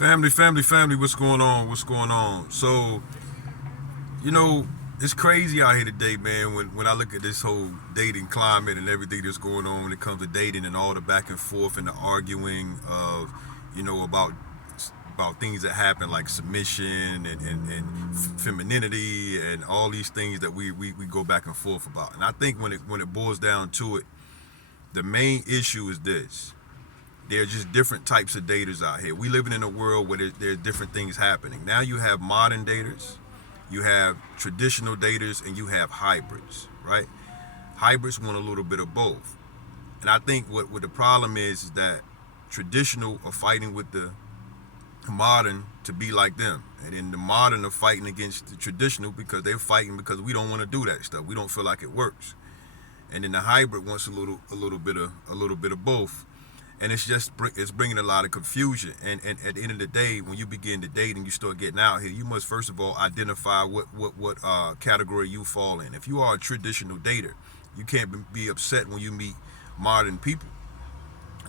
Family, what's going on? What's going on? So, you know, it's crazy out here today, man, when I look at this whole dating climate and everything that's going on when it comes to dating and all the back and forth and the arguing of, about things that happen like submission and femininity and all these things that we go back and forth about. And I think when it boils down to it, the main issue is this. There are just different types of daters out here. We living in a world where there's different things happening. Now you have modern daters, you have traditional daters, and you have hybrids, right? Hybrids want a little bit of both. And I think what the problem is that traditional are fighting with the modern to be like them. And then the modern are fighting against the traditional because they're fighting because we don't want to do that stuff. We don't feel like it works. And then the hybrid wants a little bit of both, and it's bringing a lot of confusion. And at the end of the day, when you begin to date and you start getting out here, you must first of all identify what category you fall in. If you are a traditional dater, you can't be upset when you meet modern people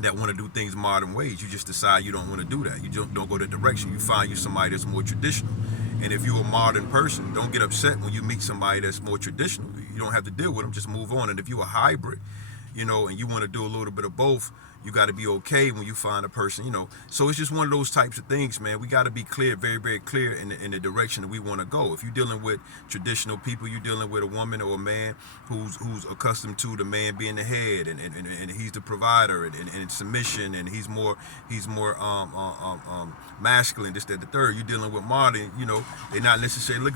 that want to do things modern ways. You just decide you don't want to do that. You don't go that direction. You find you somebody that's more traditional. And if you're a modern person, don't get upset when you meet somebody that's more traditional. You don't have to deal with them. Just move on. And if you're a hybrid, and you want to do a little bit of both, you got to be okay when you find a person. So it's just one of those types of things, man. We got to be clear, very, very clear in the direction that we want to go. If you're dealing with traditional people, you're dealing with a woman or a man who's accustomed to the man being the head and he's the provider and submission, and he's more masculine, this, that, the third. You're dealing with modern, they're not necessarily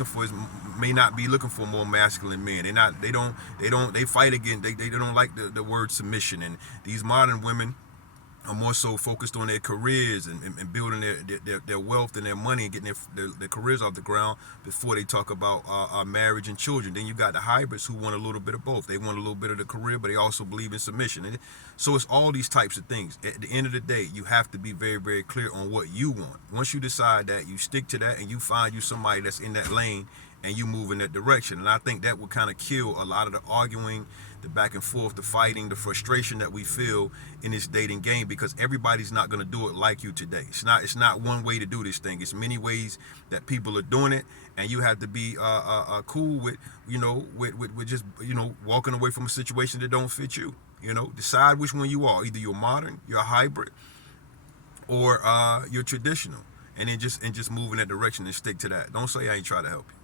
may not be looking for more masculine men. They fight again. They don't like the word submission. And these modern women are more so focused on their careers and building their wealth and their money and getting their careers off the ground before they talk about marriage and children. Then you got the hybrids who want a little bit of both. They want a little bit of the career, but they also believe in submission. And so it's all these types of things. At the end of the day, you have to be very, very clear on what you want. Once you decide that, you stick to that and you find you somebody that's in that lane and you move in that direction. And I think that would kind of kill a lot of the arguing, the back and forth, the fighting, the frustration that we feel in this dating game, because everybody's not going to do it like you today. It's not one way to do this thing. It's many ways that people are doing it, and you have to be cool with with just walking away from a situation that don't fit you. Decide which one you are. Either you're modern, you're a hybrid, or you're traditional, and then just move in that direction and stick to that. Don't say I ain't try to help you.